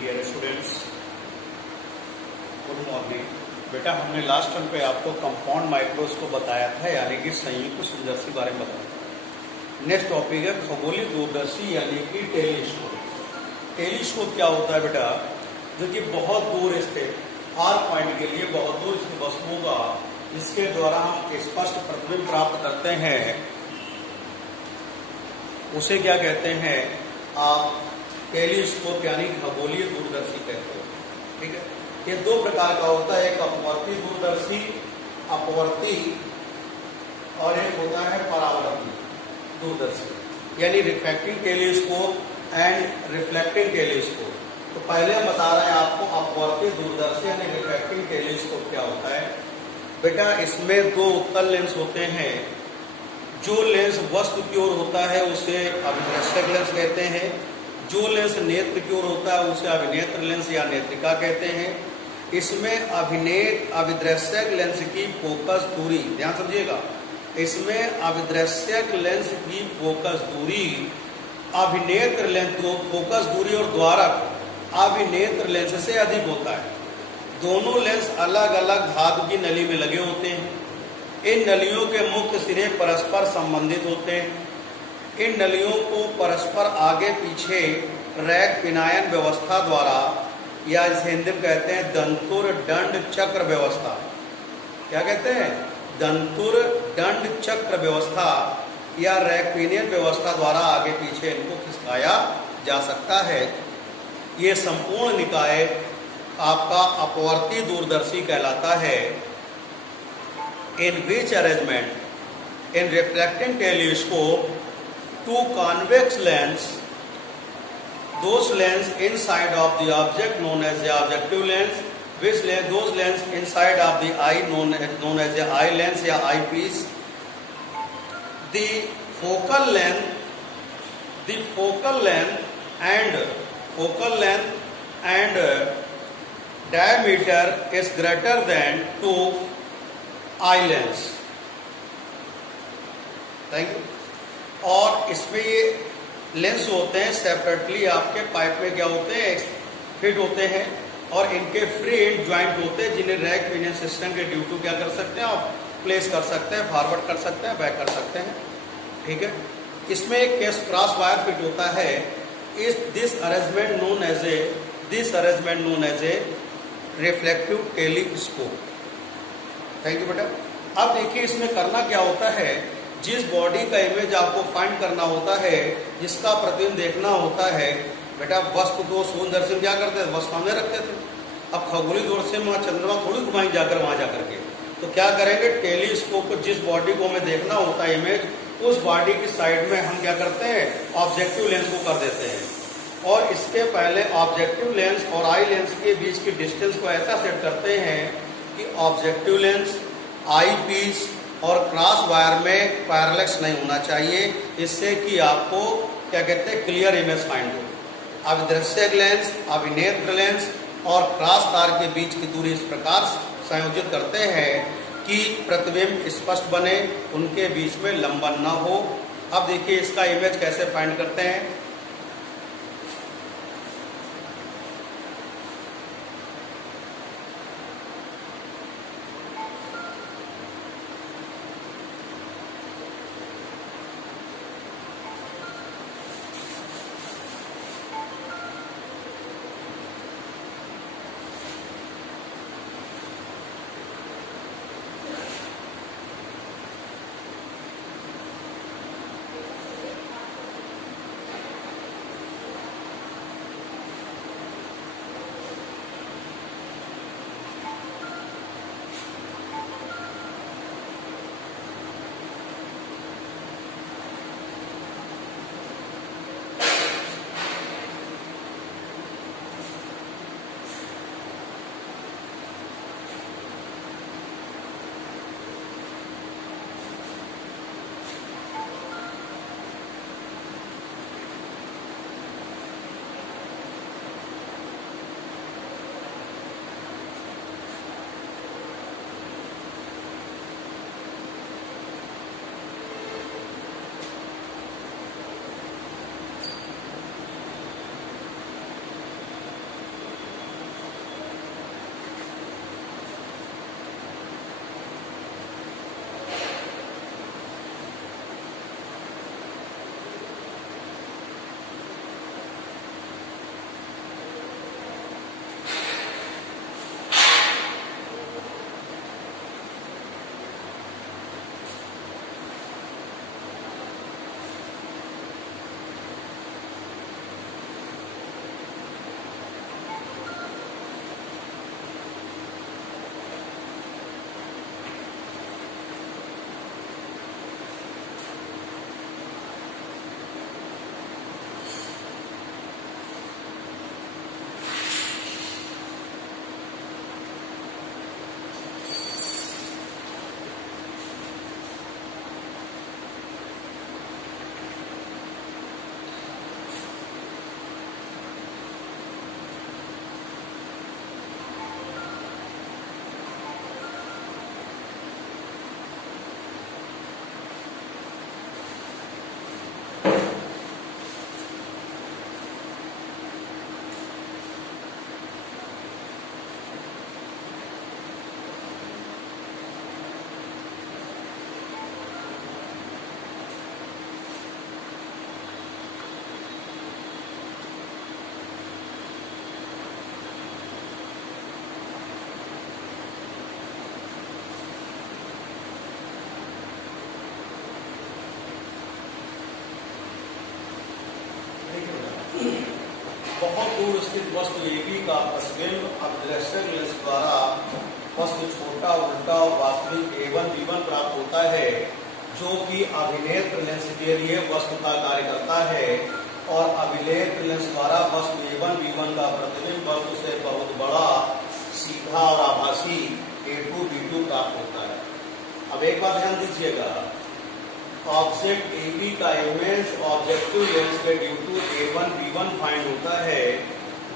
Dear students, good morning. बेटा, हमने last time पे आपको कंपाउंड माइक्रोस्कोप बताया था, यानी कि संयुक्त सूक्ष्मदर्शी बारे में बताया। नेक्स्ट टॉपिक है खगोलीय दूरदर्शी यानी कि टेलीस्कोप। टेलीस्कोप क्या होता है बेटा? जो कि बहुत दूर स्थित आर पॉइंट के लिए बहुत दूर स्थित वस्तुओं का इसके द्वारा हम स्पष्ट प्रतिबिंब प्राप्त करते हैं, उसे क्या कहते हैं आप? टेलीस्कोप यानी खगोलीय दूरदर्शी कहते हो। ठीक है, ये दो प्रकार का होता है, एक अपवर्ती दूरदर्शी अपवर्ती और एक होता है परावर्ती दूरदर्शी यानी refracting telescope and reflecting telescope. तो पहले हम बता रहे हैं आपको अपवर्ती दूरदर्शी यानी रिफ्रैक्टिंग टेलीस्कोप क्या होता है। बेटा, इसमें दो उत्तल लेंस होते हैं। जो लेंस वस्तु की ओर होता है उसे अभिदृश्यक लेंस कहते हैं, जो लेंस नेत्र की ओर होता है उसे अभिनेत्र लेंस या नेत्रिका कहते हैं। इसमें अभिदृश्यक लेंस की फोकस दूरी, ध्यान समझिएगा, इसमें अभिदृश्यक लेंस की फोकस दूरी अभिनेत्र लेंस फोकस दूरी और द्वारक अभिनेत्र लेंस से अधिक होता है। दोनों लेंस अलग अलग धातु की नली में लगे होते हैं। इन नलियों के मुख्य सिरे परस्पर संबंधित होते हैं। इन नलियों को परस्पर आगे पीछे रैक पिनायन व्यवस्था द्वारा, या इसे हिंदी में कहते हैं दंतुर दंड चक्र व्यवस्था। क्या कहते हैं? दंतुर दंड चक्र व्यवस्था या रैक पिनियन व्यवस्था द्वारा आगे पीछे इनको खिसकाया जा सकता है। ये संपूर्ण निकाय आपका अपवर्ती दूरदर्शी कहलाता है। In which arrangement? In refracting telescope, two convex lens, those lens inside of the object known as the objective lens, which lens, those lens inside of the eye known as the eye lens या eyepiece. The focal length and diameter is greater than 2 eye lens. Thank you. और इसमें ये lens होते हैं separately आपके pipe में क्या होते हैं, फिट होते हैं, और इनके फ्री एंड ज्वाइंट होते हैं, जिन्हें रैक पिनियन सिस्टम के ड्यू टू क्या कर सकते हैं आप? प्लेस कर सकते हैं, फॉरवर्ड कर सकते हैं, बैक कर सकते हैं। ठीक है, इसमें एक केस क्रॉस वायर फिट होता है। This arrangement known as a reflective telescope. Thank you बेटा। अब देखिए इसमें करना क्या होता है, जिस बॉडी का इमेज आपको फाइंड करना होता है, जिसका प्रतिबिंब देखना होता है, बेटा वस्तु को सूक्ष्मदर्शी में क्या करते थे? वस्तु सामने रखते थे। अब खगोलीय दूरदर्शी में वहाँ चंद्रमा थोड़ी घुमाएंगे जाकर वहाँ जाकर के, तो क्या करेंगे, टेलीस्कोप को जिस बॉडी को हमें देखना होता है इमेज, उस बॉडी की साइड में हम क्या करते हैं, ऑब्जेक्टिव लेंस को कर देते हैं। और इसके पहले ऑब्जेक्टिव लेंस और आई लेंस के बीच की डिस्टेंस को ऐसा सेट करते हैं कि ऑब्जेक्टिव लेंस, आई पीस और क्रॉस वायर में पैरेलक्स नहीं होना चाहिए, इससे कि आपको क्या कहते हैं, क्लियर इमेज फाइंड हो। अभिदृश्यक लेंस, अभिनेत्र लेंस और क्रॉस तार के बीच की दूरी इस प्रकार संयोजित करते हैं कि प्रतिबिंब स्पष्ट बने, उनके बीच में लंबन न हो। अब देखिए इसका इमेज कैसे फाइंड करते हैं। बहुत दूर स्थित वस्तु AB का प्रतिबिंब अभिदृश्य लेंस द्वारा वस्तु छोटा, उल्टा और वास्तविक A1 B1 प्राप्त होता है, जो कि अभिनेत्र लेंस के लिए वस्तु का कार्य करता है, और अभिनेत्र लेंस द्वारा वस्तु A1 B1 का प्रतिबिंब वस्तु से बहुत बड़ा, सीधा और आभासी A2 B2 प्राप्त होता है। अब एक बात ध्यान दीजिएगा, ऑब्जेक्ट AB का इमेज ऑब्जेक्टिव लेंस के due to A1 B1 find होता है,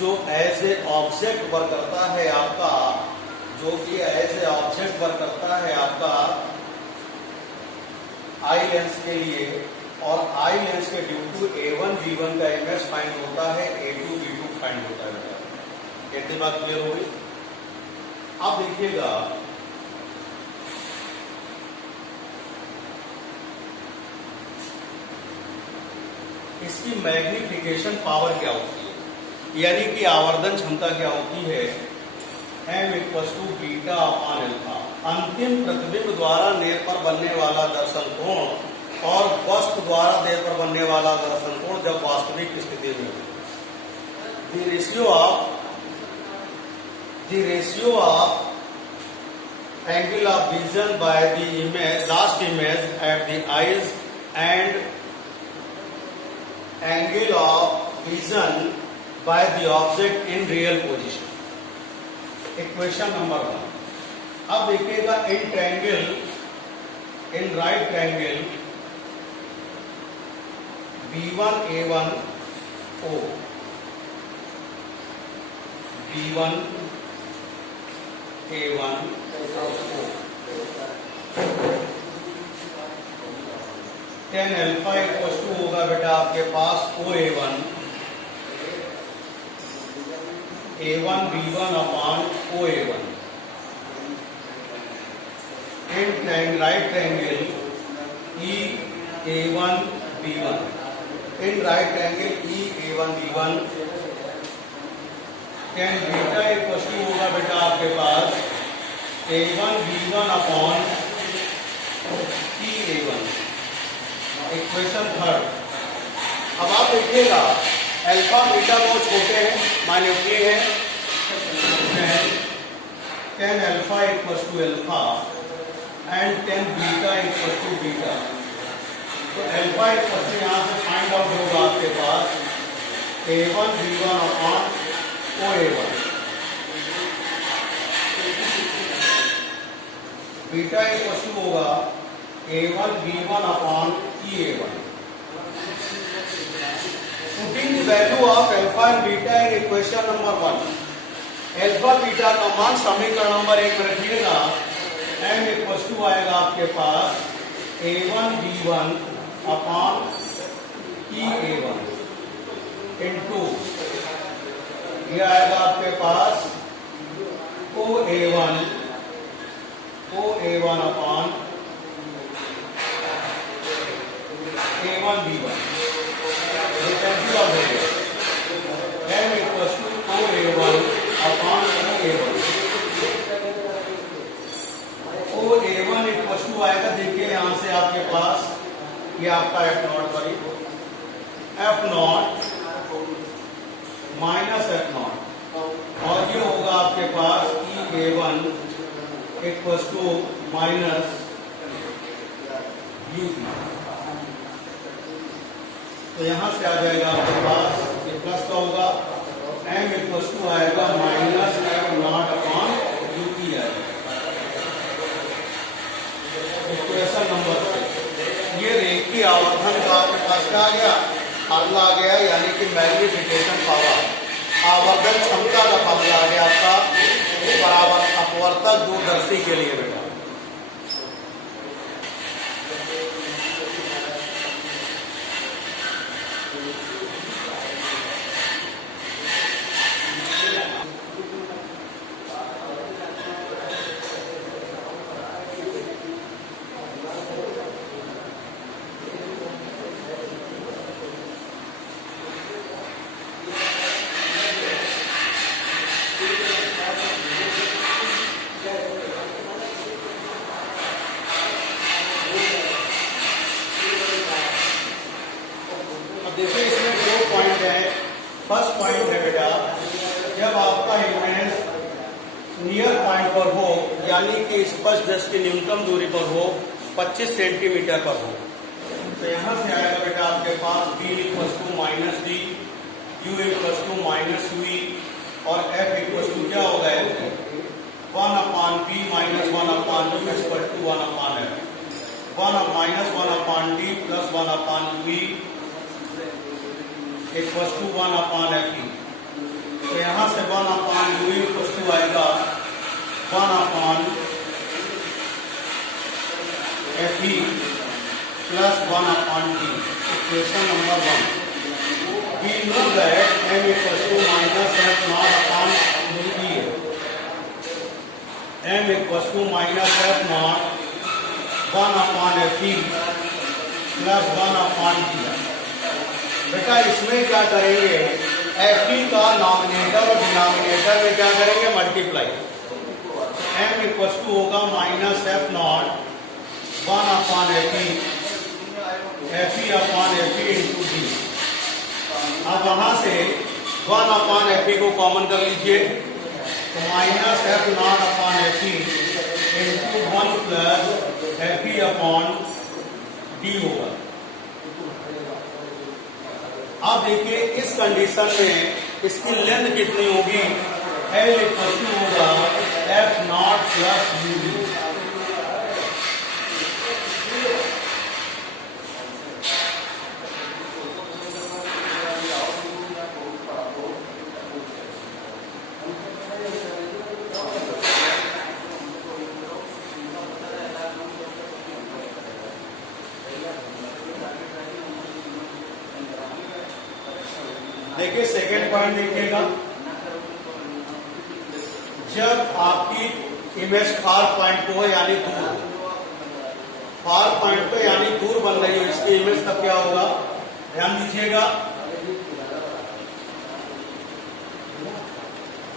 जो एज ए ऑब्जेक्ट वर्क करता है आपका, जो कि एज ए ऑब्जेक्ट वर्क करता है आपका आई लेंस के लिए, और आई लेंस के ड्यू टू A1 B1 का इमेज फाइंड होता है, A2 B2 फाइंड होता है। कितनी बात क्लियर हो गई? अब देखिएगा, इसकी मैग्निफिकेशन पावर क्या होती है, यानी कि आवर्धन क्षमता क्या होती है, m = बीटा अपान अल्फा। अंतिम प्रतिबिंब द्वारा नेत्र पर बनने वाला दर्शन कोण और वस्तु द्वारा नेत्र पर बनने वाला दर्शन कोण जब वास्तविक स्थिति में the ratio of angle of vision by the image last image at the eyes and angle of vision by the object in real position. Equation number 1। अब देखिएगा, in triangle, in right triangle B1 A1 O, B1 A1 O, tan alpha = होगा बेटा आपके पास OA1 A1 B1 upon OA1। In right triangle EA1 B1, in right triangle EA1 B1 tan beta = होगा बेटा आपके पास A1 B1 upon EA1। Equation 3। अब आप देखिएगा, alpha beta बहुत छोटे हैं, माइन्यूटली है, tan alpha = alpha and tan beta = beta. तो अल्फा यहाँ से फाइंड आउट होगा आपके पास A1 B1 upon OA1। Beta = होगा A1 B1 upon EA1। Putting the value of alpha and beta in equation number 1, alpha beta का मान समीकरण number 1 में रखिएगा, m = आएगा आपके पास A1 B1 upon EA1 into ये आएगा आपके पास OA1 upon A1 B1। m = OA1 upon OA1। OA1 = आएगा, देखिए यहां से आपके पास ये आपका F0 sorry F0 minus F0, और ये होगा आपके पास EA1 = माइनस UB। तो यहां से आ जाएगा आपके पास ये प्लस का होगा, m = आएगा माइनस F0 अपॉन UB आएगा। Equation number 6। ये रेखीय आवर्धन का आपके पास क्या आ गया, फार्मूला आ गया, यानी कि मैग्निफिकेशन पावर, आवर्धन क्षमता का फार्मूला आ गया आपका बराबर अपवर्तक दूरदर्शी के लिए बेटा। फर्स्ट पॉइंट है बेटा, जब आपका इमेज नियर पॉइंट पर हो, यानी कि स्पष्ट दृष्टि न्यूनतम दूरी पर हो, 25 सेंटीमीटर पर हो, तो यहां से आएगा बेटा आपके पास b equal to minus d, u equal to minus v और f इक्वल टू क्या होगा 1 upon b minus 1 upon u equal to 1 upon f, 1 minus 1 upon d plus 1 upon v equal to 1 upon f। तो यहां से 1 upon u equal to आएगा 1 upon f plus 1 upon d। Equation number 1। We know that m equals to minus f naught upon d है। m equals to minus f naught 1 upon f plus 1 upon d। बेटा इसमें क्या करेंगे, f का nominator और denominator में क्या करेंगे, मल्टीप्लाई। m इक्वल टू होगा minus f not 1 upon F upon F into D. अब वहां से 1 अपॉन एफ को कॉमन कर लीजिए, तो minus f naught upon F into 1 plus F upon D होगा। अब देखिए इस कंडीशन में इसकी लेंथ कितनी होगी, एल इक्वल टू होगा एफ नॉट प्लस यू। देखिए सेकेंड पॉइंट देखिएगा, जब आपकी इमेज फार पॉइंट को यानी दूर, फार पॉइंट पे यानी दूर बन रही है इसकी इमेज, तब क्या होगा, ध्यान दीजिएगा।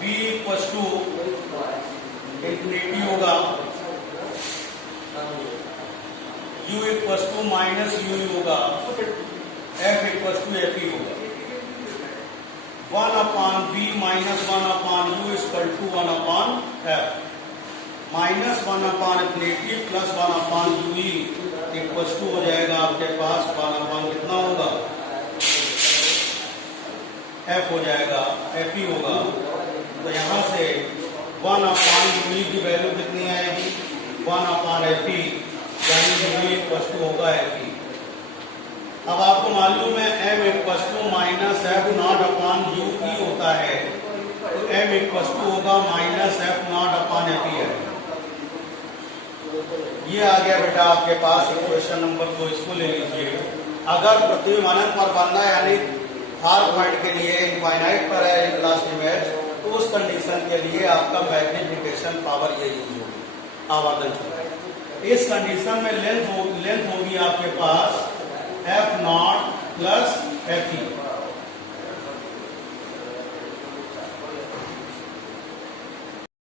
v इक्वल टू इंफिनिटी होगा, u equal to minus u होगा, f इक्वल टू एफ होगा। 1 upon b minus 1 upon u equal to 1 upon f, minus 1 upon infinity plus 1 upon u equal to हो जाएगा आपके पास 1 अपॉन कितना होगा, f हो जाएगा, f ही होगा। तो यहां से 1 अपॉन u की वैल्यू कितनी आएगी, 1 अपॉन f यानी u इक्वल टू होगा f। अब आपको मालूम है m equal to minus f naught upon u e होता है, तो m इक्वल टू होगा minus f naught upon f है। ये आ गया बेटा आपके पास इक्वेशन नंबर 2, इसको ले लीजिए। अगर प्रतिबिंब अनंत पर बनना है यानी फार पॉइंट के लिए इनफाइनाइट पर है लास्ट इमेज, तो उस कंडीशन के लिए आपका मैग्निफिकेशन पावर ये यूज होगी, आवर्धन। इस कंडीशन में लेंथ होगी आपके पास एफ नॉट प्लस एफ ई।